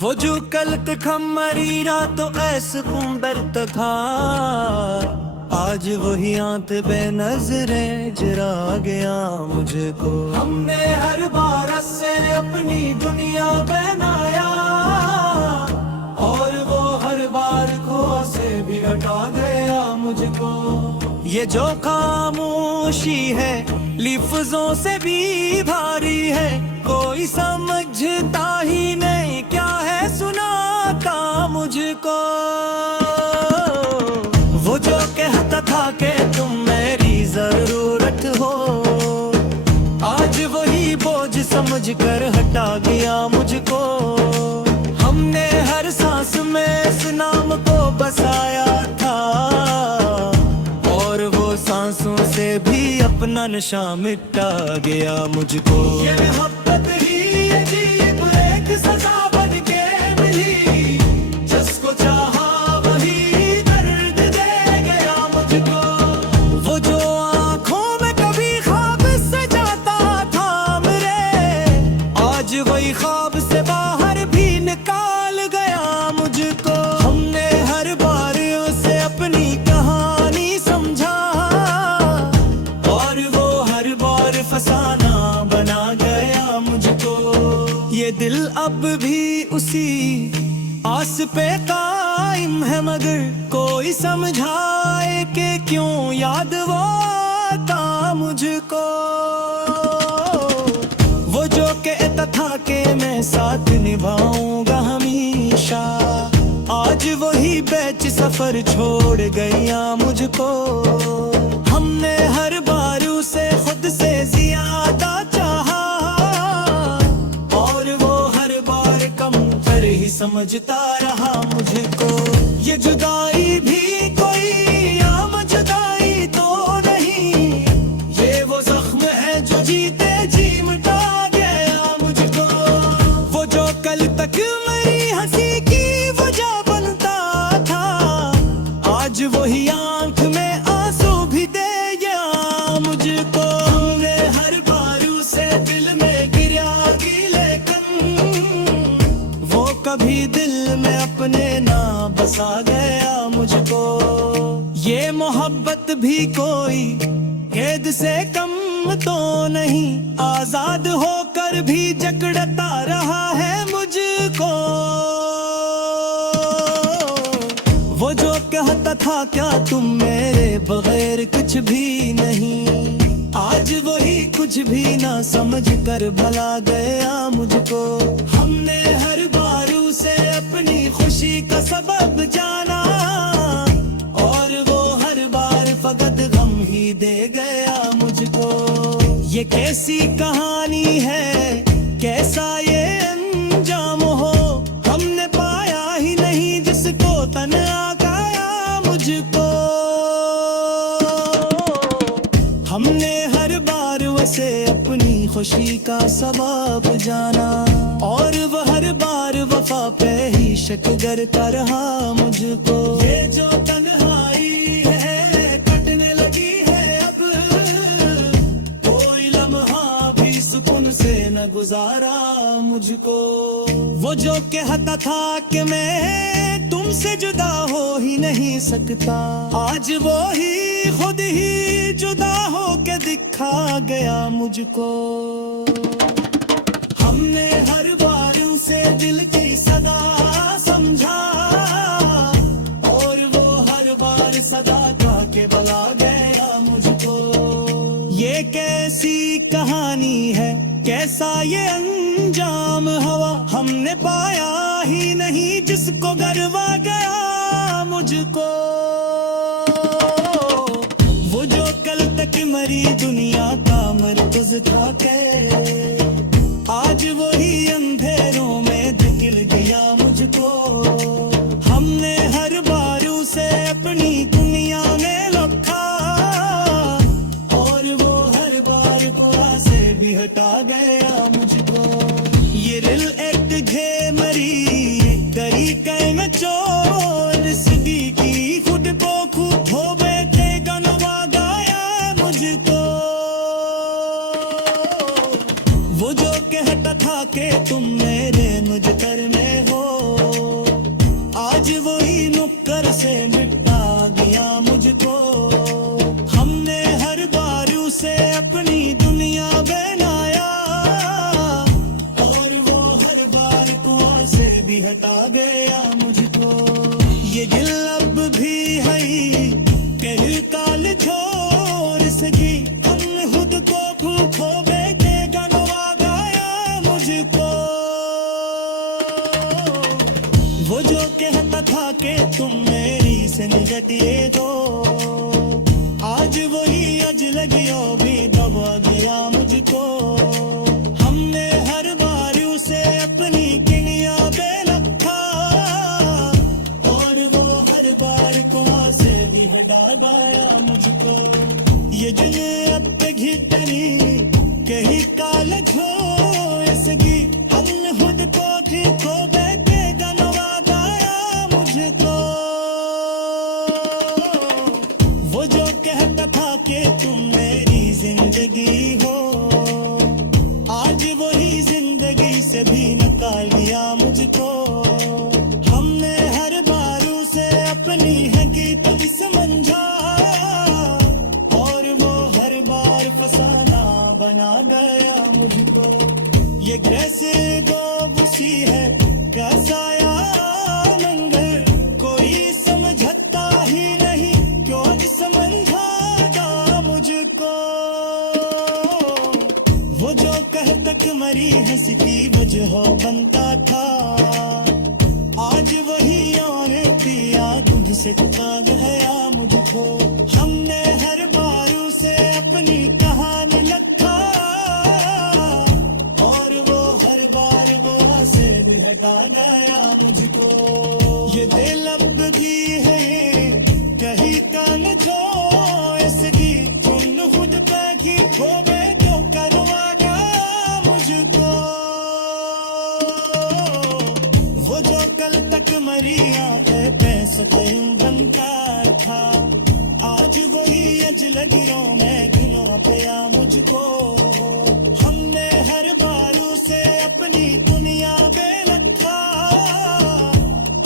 वजूकलत खमरी रातो ऐस कुंबर तखा आज वही आंत बेनजरे जरा गया मुझको। हमने हर बार से अपनी दुनिया बनाया और वो हर बार खो से भी हटा गया मुझको। ये जो खामोशी है लफ्जों से भी भारी है, कोई समझता ही नहीं क्या है सुनाता मुझको। वो जो कहता था कि तुम मेरी जरूरत हो, आज वही बोझ समझ कर हटा गया मुझको। हमने हर सांस में इस नाम को बसाया था और वो सांसों से भी अपना नशा मिटा गया मुझको। ये मोहब्बत ही अजीब एक सजा बन के मिली, जिसको चाहा वही दर्द दे गया मुझको। वो जो आँखों में कभी ख्वाब से जाता था मेरे, आज वही ख्वाब से बाहर भी निकाल गया मुझको। हमने हर बार उसे अपनी कहानी समझा और वो हर बार फसाना बना गया मुझको। ये दिल अब भी उसी आस पे कायम है, मगर कोई समझाए कि क्यों याद वो आता मुझको। वो जो कहता था कि मैं साथ निभाऊंगा हमेशा, आज वही बेच सफर छोड़ गया मुझको। हमने हर बार उसे खुद से ज्यादा चाहा और वो हर बार कम कर ही समझता रहा मुझको। ये जुदाई भी कोई आम जुदाई तो नहीं, ये वो जख्म है जो जीते जी मिटा गया मुझको। वो जो कल तक मेरी हंसी की वजह बनता था, आज वही आंख में आंसू भी दे गया मुझको। हमने हर बार उसे दिल में गिरा की, लेकिन वो कभी दिल में अपने ना बसा गया मुझको। ये मोहब्बत भी कोई कैद से कम तो नहीं, आजाद होकर भी जकड़ता रहा है मुझको। वो जो कहता था क्या तुम मेरे बगैर कुछ भी नहीं, आज वही कुछ भी ना समझ कर भला गया मुझको। हमने हर बार उसे अपनी खुशी का सबब जाना और वो हर बार फकत गम ही दे गया मुझको। ये कैसी कहानी है, कैसा ये अंजाम हो, हमने पाया ही नहीं जिसको तन्हा गाया मुझको। हमने हर बार वैसे अपनी खुशी का सबब जाना और वह हर बार वफा पे ही शक करता रहा मुझको। ये जो तन्हाई है कटने लगी है अब, कोई लम्हा भी सुकून से न गुजारा मुझको। वो जो कहता था कि मैं तुमसे जुदा हो ही नहीं सकता, आज वो ही खुद ही जुदा हो के दिखा गया मुझको। हमने हर बार उसे दिल की सदा समझा और वो हर बार सदा का के बला गया मुझको। ये कैसी कहानी है, कैसा ये अंजाम हुआ, हमने पाया ही नहीं जिसको गरवा गया मुझको। वो जो कल तक मरी दुनिया का मरकज़ था के, आज वही अंधेरों में धकेल गया मुझको। हमने हर बार उसे अपनी दुनिया में रखा और वो हर बार कोरा से भी हटा गया मुझको। ये रिल एक्ट घे मरी करी कई में चोर सगी की खुद को खूब हो बैठे गनवा गाया मुझको। वो जो कहता था कि तुम मेरे मुझतर में हो, आज वही नुक्कर से मिटा गया मुझको। हमने हर बार उसे अपनी दुनिया बनाया, और वो हर बार कुआं से भी हटा गया मुझको। ये दिल अब भी है कहीं काल छोड़ सकी, हमने खुद को भूखो बेटे गनवा गया मुझको। वो जो कहता था कि तुम मेरी जिंदगी दो, आज वही अजलगियों भी दबा गया मुझको। हमने हर बार उसे अपनी किनिया पे रखा, और वो हर बार कुआं से भी हटा गया मुझको। ये दिल अब घिटनी कहीं काल छोड़ सकी, हमने खुद को खो बैठे गनवा गया मुझको। वो जो कहता था कि तुम मेरी जिंदगी हो, आज वही जिंदगी से भी निकाल दिया मुझको। हमने हर बार उसे अपनी हकीकत समझा, और वो हर बार फसाना बना गया मुझको। ये कैसे गोबुसी है कैसाया मंगल, कोई समझता ही नहीं, क्यों समझाता मुझको। वो जो कहता कि मरी हंसी की वजह बनता था, आज वही और पिया दूध से खा गया मुझको। हमने हर बार उसे अपनी कहानी लिखा, और वो हर बार वो से भी हटा गया मुझको। ये दिल अब भी है कहीं कान छोड़ इसकी, तुम खुद पे की खो गए जो करवा गया मुझको। वो जो कल तक मरी पैसा बनता था, आज वही अजलगियों में घुला पाया मुझको। हमने हर बार उसे अपनी दुनिया में रखा,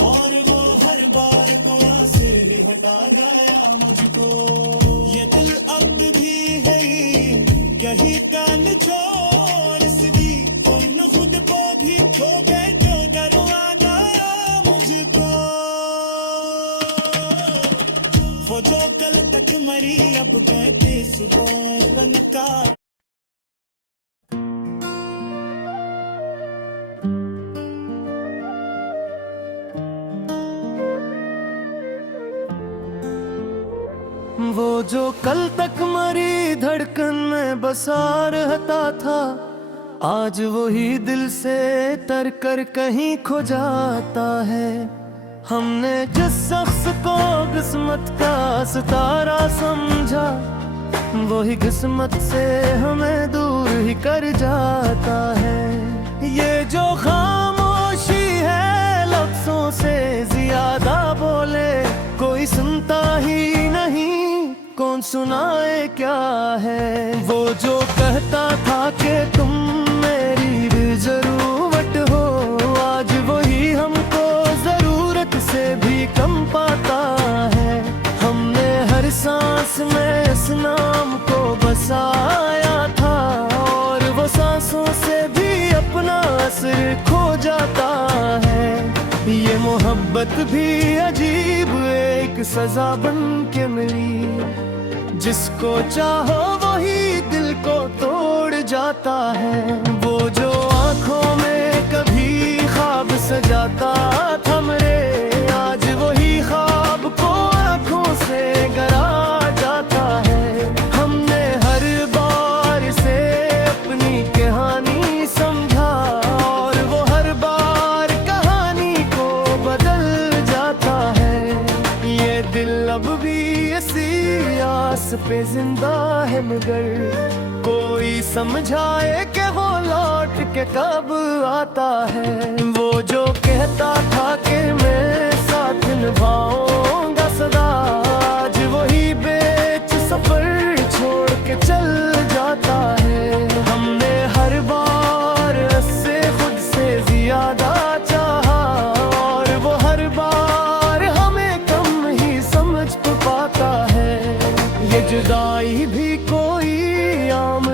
और वो हर बार कुआं से भी हटा गया मुझको। ये दिल अब भी है कहीं कान छोड़ सकी, तुम खुद को भी खो गए जो करवा गया मुझको। वो जो कल तक मरी अब गए सुबह बनका। वो जो कल तक मरी धड़कन में बसा रहता था, आज वही दिल से तर कर कहीं खो जाता है। हमने जिस शख्स को किस्मत का सितारा समझा, वही किस्मत से हमें दूर ही कर जाता है। ये जो खामोशी है लफ्जों से ज्यादा बोले, कोई सुनता ही नहीं, कौन सुनाए क्या है। वो जो कहता था कि तुम मेरी भी जरूरत हो, आज वही हमको जरूरत से भी कम पाता है। हमने हर सांस में इस नाम को बसाया था, और वो सांसों से भी अपना असर खो जाता है। ये मोहब्बत भी अजीब एक सजा बन के मिली, जिसको चाहो वही दिल को तोड़ जाता है। वो जो आंखों में कभी ख्वाब सजाता था मेरे, आज वही ख्वाब को आंखों से गरा जाता है। हमने हर बार से अपनी कहानी समझा, और वो हर बार कहानी को बदल जाता है। ये दिल अब भी इसी आस पे जिंदा है, मगर कोई समझाए कि वो लौट के कब आता है। वो जो कहता था कि मैं साथ निभाऊंगा सदा, आज वही बेच सफर छोड़ के चल जाता है। हमने हर बार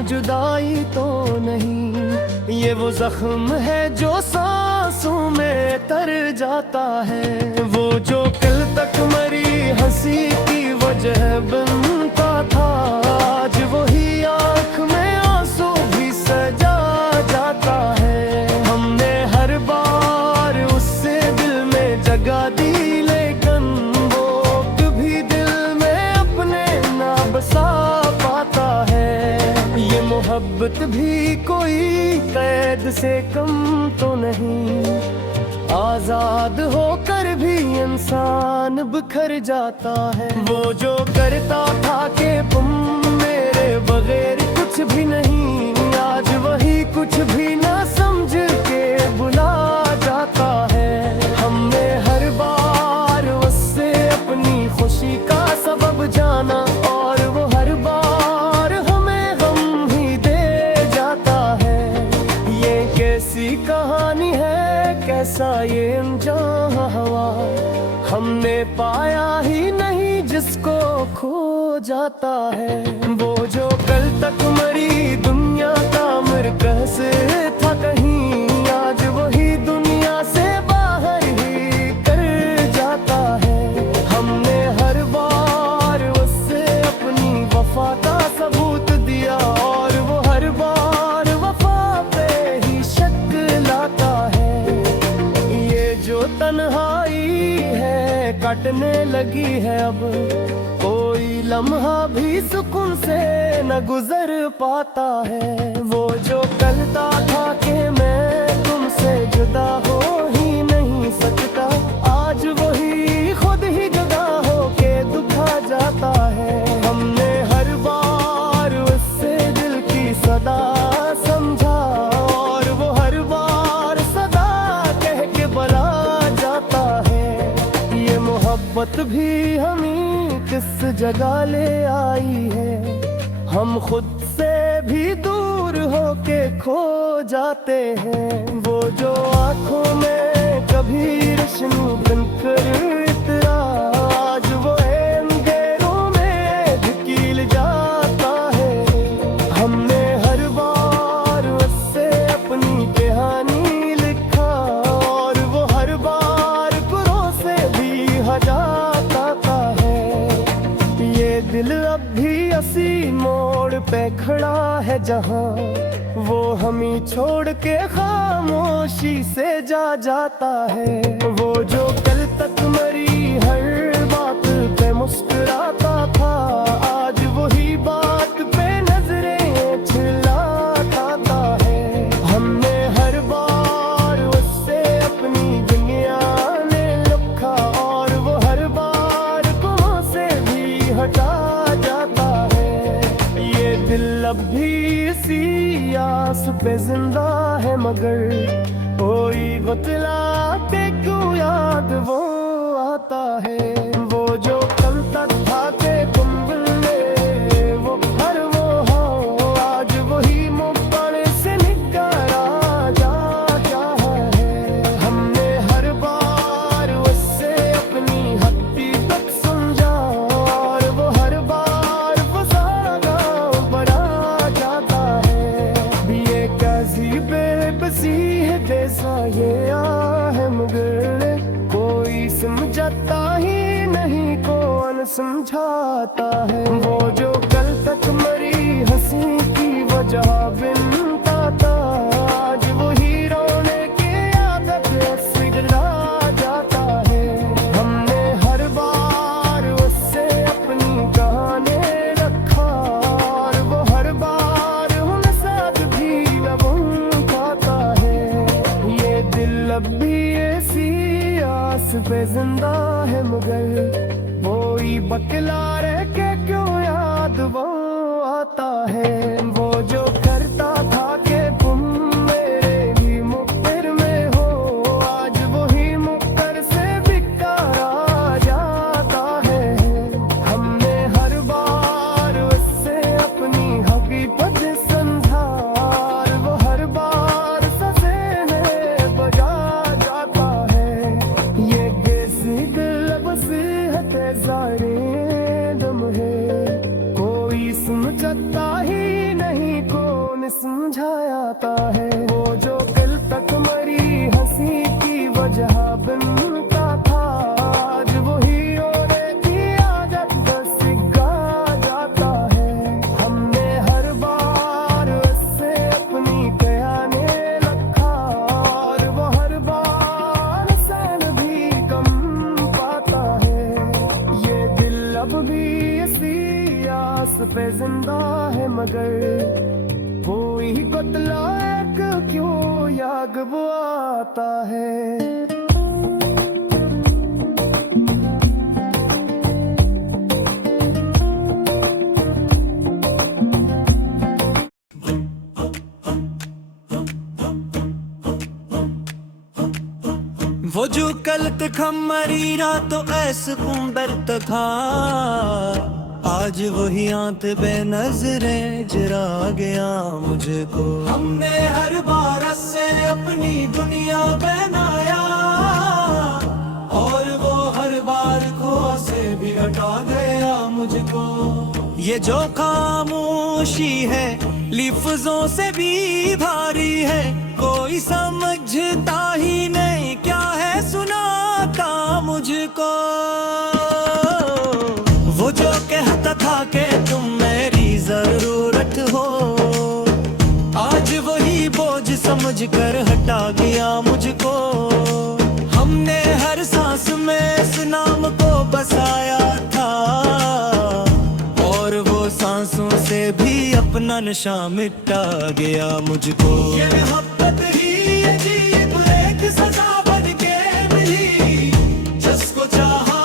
जुदाई तो नहीं, ये वो जख्म है जो सांसों में तर जाता है। वो जो कल तक मरी हंसी की वजह बनता था, आज वही आँख में आंसू भी सजा जाता है। हमने हर बार उससे दिल में जगह दी, लेकिन वो कभी दिल में अपने ना बसा पाता है। ये मोहब्बत भी कोई कैद से कम तो नहीं, आजाद होकर भी इंसान बिखर जाता है। वो जो करता था कि तुम मेरे बगैर कुछ भी नहीं, आज वही कुछ भी ना समझ के बुला जाता है। हमने हर बार उससे अपनी खुशी का सबब जाना, और वो हर बार हमें गम ही दे जाता है। ये कैसी कहानी है, कैसा ये अनजान हवा, हमने पाया ही नहीं जिसको खो जाता है। वो जो कल तक मरी दुनिया का मरकज था कहीं, आज वही दुनिया से बाहर ही कर जाता है। हमने हर बार उससे अपनी वफा का सबूत दिया, और वो हर बार वफा पे ही शक लाता है। ये जो तन्हाई है काटने लगी है अब, कोई लम्हा भी सुकून से न गुजर पाता है। वो जो कहता था कि मैं तुमसे जुदा हो ही नहीं सकता, आज वही खुद ही जुदा होके दुखा जाता है। हमने हर बार उससे दिल की सदा समझा, और वो हर बार सदा कह के बुला जाता है। ये मोहब्बत भी हमें किस जगह ले आई है, हम खुद से भी दूर होके खो जाते हैं। वो जो आंखों में कभी रोशनी बनकर इतरा, आज वो अंधेरों में धकेल जाता है। हमने हर बार उससे अपनी कहानी लिखा, और वो हर बार गुरों से भी हटाता है। ये दिल अब भी असी मोड़ पे खड़ा है जहाँ, वो हमें छोड़ के खामोशी से जाता है। वो जो कल तक मरी हर बात पे मुस्कुराता था, आज वही बात पे नजरें छिड़काता है। हमने हर बार उससे अपनी दुनिया ने रखा, और वो हर बार गुमों से भी हटा जाता है। ये दिल अब भी इसी आस पे जिंदा है, मगर कोई बतला के क्यों याद वो आता है। वो जो कल तक था के तुम मिले, वो हर वो हो, आज वही मुंह से निकाला जाता है। हमने हर बार उससे अपनी हकीकत समझा, और वो हर बार फसाना बड़ा जाता है। ये कैसी बेबसी है, कैसा ये है, मगर कोई समझाता ही नहीं, कौन समझाता है। वो जो कल तक मरी हंसी की वजह बनता था, आज वही रोने की आदत सिगरा जाता है। हमने हर बार उससे अपनी कहानी रखा, और वो हर बार उन साथ भी वो खाता है। ये दिल अब भी ऐसी आस पे जिंदा है, मगर कोई बतला रह के क्यों याद वो आता है। वो जो करता था कि तुम मेरे भी मुक्तर में हो, आज वही मुक्तर से बिकारा जाता है। हमने हर बार उससे अपनी हकीकत समझा, और वो हर बार ससेने बजा जाता है। ये कैसी दिल बसी है, सारे दम कौन समझाता है। वो जो कल तक मरी हंसी की वजह बनता था, आज वही और की आदत सिक्का जाता है। हमने हर बार उससे अपनी कयाने रखा, और वो हर बार सहन भी कम पाता है। ये दिल अब भी इसी आस पे जिंदा है, मगर कोई बतलाए क्यों याद वो आता है। वो जो कल तक हमारी रातों ऐसे कुंबर था, आज वही आंत बेनजरें जरा गया मुझको। हमने हर बार से अपनी दुनिया बनाया, और वो हर बार खो से भी हटा गया मुझको। ये जो खामोशी है लफ्जों से भी भारी है, कोई समझता ही नहीं क्या है सुनाता मुझको। वो जो कहता था कि तुम मेरी जरूरत हो, आज वही बोझ समझ कर हटा गया मुझको। हमने हर सांस में इस नाम को बसाया था, और वो सांसों से भी अपना नशा मिटा गया मुझको। ये मोहब्बत ही अजीब एक सजा बन के मिली, जिसको चाहा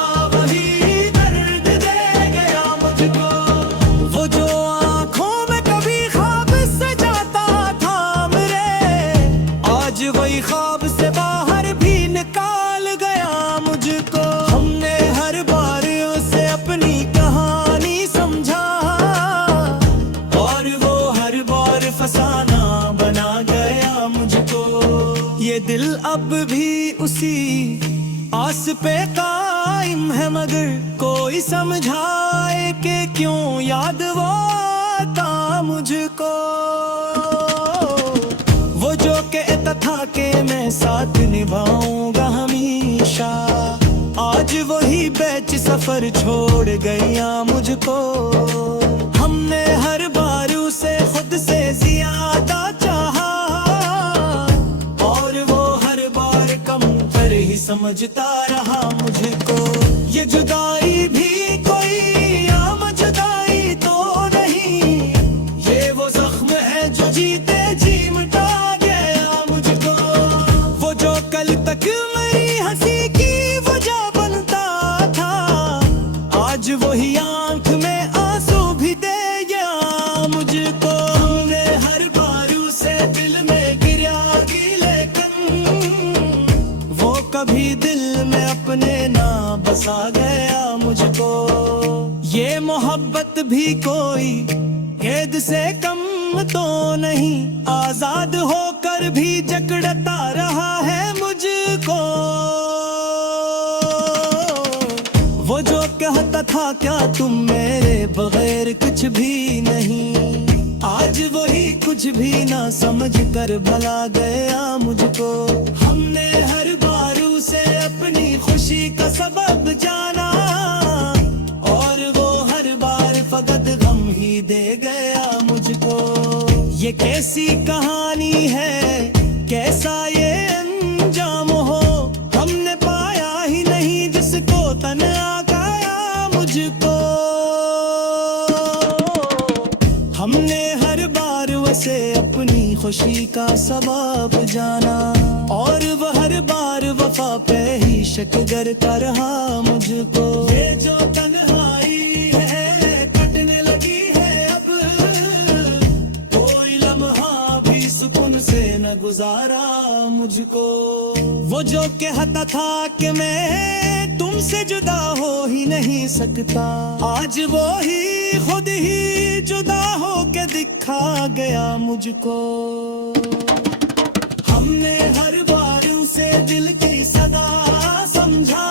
वही ख्वाब से बाहर भी निकाल गया मुझको। हमने हर बार उसे अपनी कहानी समझा, और वो हर बार फसाना बना गया मुझको। ये दिल अब भी उसी आस पे कायम है, मगर कोई समझाए कि क्यों याद वो आता मुझको। वो जो कहता था कि मैं साथ निभाऊंगा हमेशा, आज वही बेच सफर छोड़ गया मुझको। हमने हर बार उसे खुद से ज्यादा चाहा, और वो हर बार कम पर ही समझता रहा मुझको। ये जुदाई भी कोई आम जुदाई तो नहीं, ये वो जख्म है जो जीते जी मिटा गया मुझको। वो जो कल तक मेरी हंसी की वजह बनता था, आज वही आंख में आंसू भी दे गया मुझको। हमने हर बार उसे दिल में गिरा की, लेकिन वो कभी दिल में अपने ना बसा गया मुझको। ये मोहब्बत भी कोई कैद से कम तो नहीं, आजाद होकर भी जकड़ता रहा है मुझको। वो जो कहता था क्या तुम मेरे बगैर कुछ भी नहीं, आज वही कुछ भी ना समझ कर भला गया मुझको। हमने हर बार उसे अपनी खुशी का सबब जाना, और वो हर बार फकत गम ही दे गया मुझको। ये कैसी कहानी है, कैसा ये अंजाम हो, हमने पाया ही नहीं जिसको तन्हा गाया मुझको। हमने हर बार वैसे अपनी खुशी का सबब जाना, और वह हर बार वफा पे ही शक करता रहा मुझको। ये जो तन्हाई है कटने लगी है अब, कोई लम्हा भी सुकून से न गुजारा मुझको। वो जो कहता था कि मैं तुमसे जुदा हो ही नहीं सकता, आज वो ही खुद ही जुदा हो के दिखा गया मुझको। हमने हर बार उसे दिल की सदा समझा,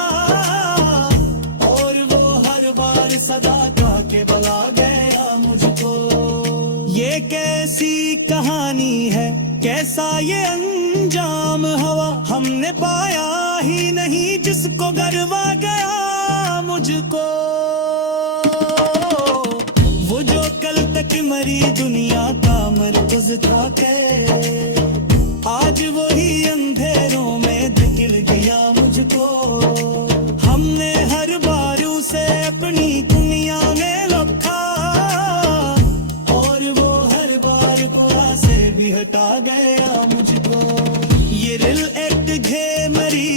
और वो हर बार सदा का के बला गया मुझको। ये कैसी कहानी है, कैसा ये अंजाम हवा, हमने पाया ही नहीं जिसको गरवा गया मुझको। वो जो कल तक मरी दुनिया का मरकज़ था के, आज वही अंधेरों में दिखल गया मुझको। हमने हर बार उसे अपनी दुनिया में रखा, और वो हर बार कुआ से भी हटा गया मुझको। ये दिल एक घेमरी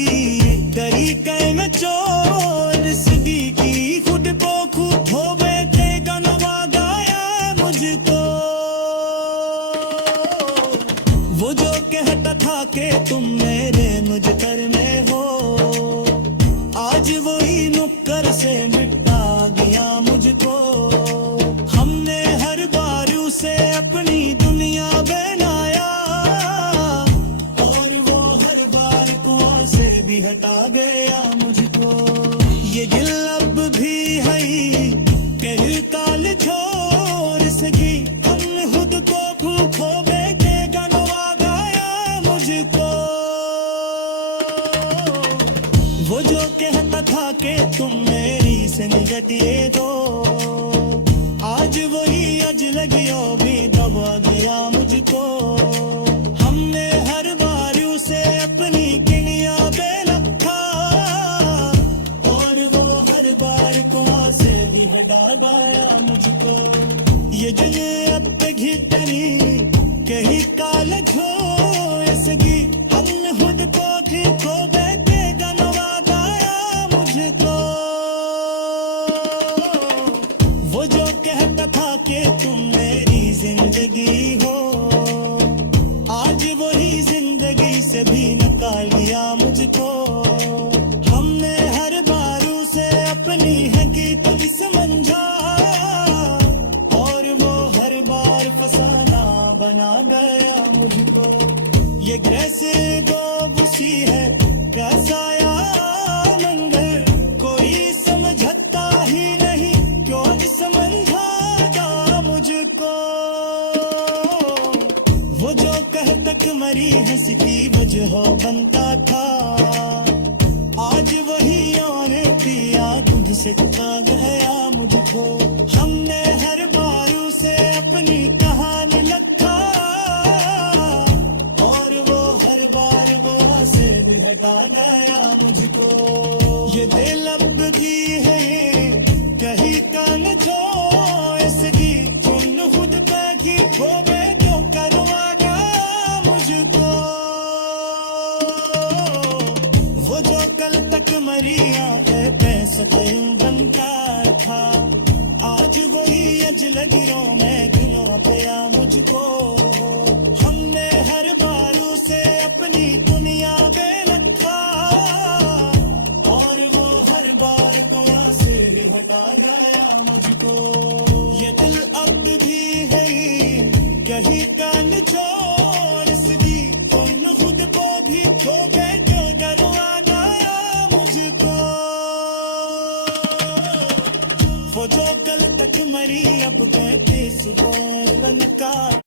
तरीके में चोर सगी की, खुद को खुद हो बैठे गनवा गया मुझको। वो जो कहता था कि तुम मेरे मुझकर में हो, आज वही नुक्कर से मिटा गया मुझको। हमने हर बार उसे अपनी दुनिया बनाया, और वो हर बार कुआं से भी हटा गया मुझको। ये दिल अब भी है कहीं काल छोड़ सकी, हम खुद को भूखो बैठे गनवा गया मुझको। वो जो कहता था कि तुम मेरी संगति दो, आज वही अजलगियों भी दबा गया मुझको। हमने हर बार उसे अपनी किनिया पे रखा, और वो हर बार कुआं से भी हटा गया मुझको। ये दिल अब घितनी कहीं काल झोर सगी, हमने खुद को खो बैठे गनवा गया मुझको। वो जो कहता था कि तुम मेरी जिंदगी हो, आज वही जिंदगी से भी निकाल दिया मुझको। हमने हर बार उसे अपनी हकीकत समझा, और वो हर बार फसाना बना गया मुझको। ये कैसे गोबुसी है, कैसा या मंगल, कोई समझता ही नहीं, क्यों समझाता मुझको। वो जो कह तक मरी हंस की वजह बनता था, आज वही और पिया दूध से खा गया मुझको। हमने हर बार उसे अपनी कहानी लिखा, और वो हर बार वो से भी हटा गया मुझको। ये दिल अब भी है कहीं कान छोड़ सकी, तुम खुद पे की खो बैठो करवा गया मुझको। वो जो कल तक मरिया बनता था, आज वही अजलगियों में गिरा गया मुझको। हमने हर बार उसे अपनी दुनिया में रखा, और वो हर बार कुआं से भी हटा गया मुझको। ये दिल अब भी है कहीं कान छोड़ सकी, तुम खुद को भी खो बैठो गनवा गया मुझको। वो जो कल तक मरी अब कहते सुबह बनका।